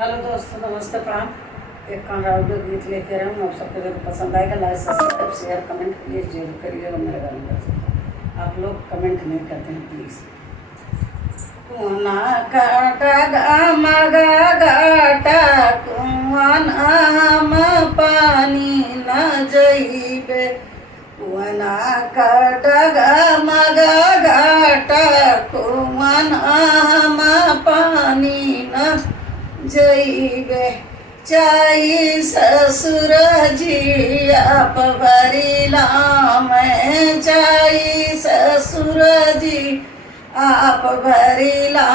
Hello दोस्तों, नमस्ते, प्रणाम। एक कांड गीत लेके आया हूँ। आप सबको जरूर पसंद आएगा। Like, subscribe, share, comment please जरूर करिएगा। मेरे गाने का आप लोग कमेंट नहीं करते हैं प्लीज़। कुआना काटा मगा गाटा कुआना हम पानी न जइबे। कुआना काटा मगा गाटा कुआना हम पानी न जइबे। चाई ससुर जी आप भरिला में, चाई ससुर जी आप भरिला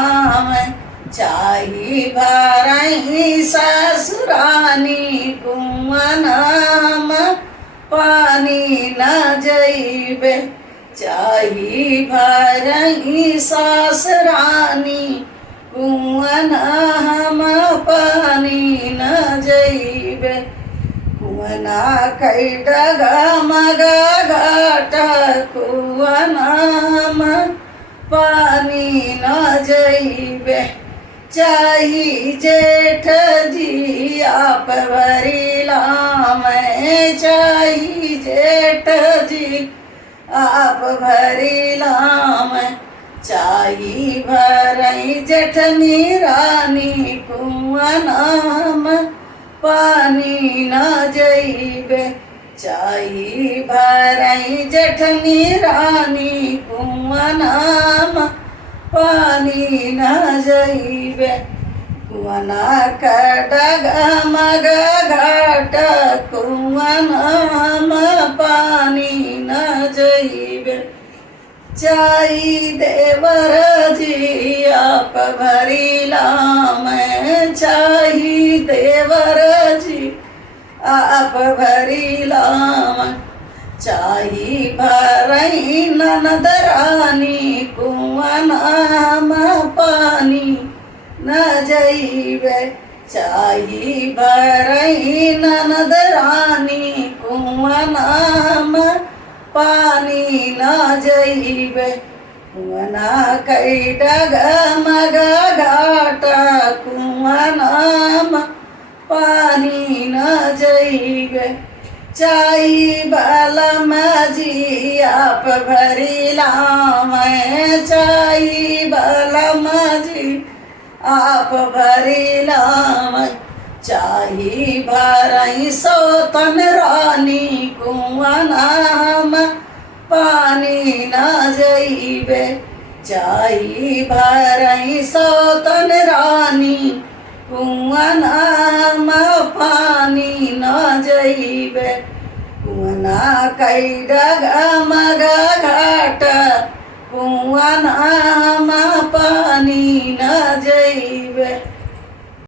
में। चाही भरही ससुरानी कुआन हम पानी न जइबे। चाही भरही ससुरानी कुआन हम पानी न जइबे। कुआना कई डगमगा घाटा कुआन हम पानी न जइबे। चाही जेठ जी आप भरिला में, चाही जेठ जी आप भरिला में। चाही भरई जेठनी रानी कुआन हम पानी न जइबे। चाही भरई जेठनी रानी कुआन हम पानी न जइबे। कुआना का डगमगा घाट कुआन हम पानी न जइबे। चाई देवर जी आप भरिला में, चाही देवर जी आप भरिला में। चाही भरई ननद रानी कुआन हम पानी न जइबे। चाही भरई ननद रानी कुआन हम पानी न जइबे। कुआना कई डगमगा घाटा कुआन हम पानी न जइबे। चाई बलम जी आप भरिला में, चाई बलम जी आप भरिला में। चाही भरई सौतन रानी कुआन हम पानी न जइबे। चाही भरई सौतन रानी कुआन हम पानी न जइबे। कुआना कई डगमगा घाट कुआन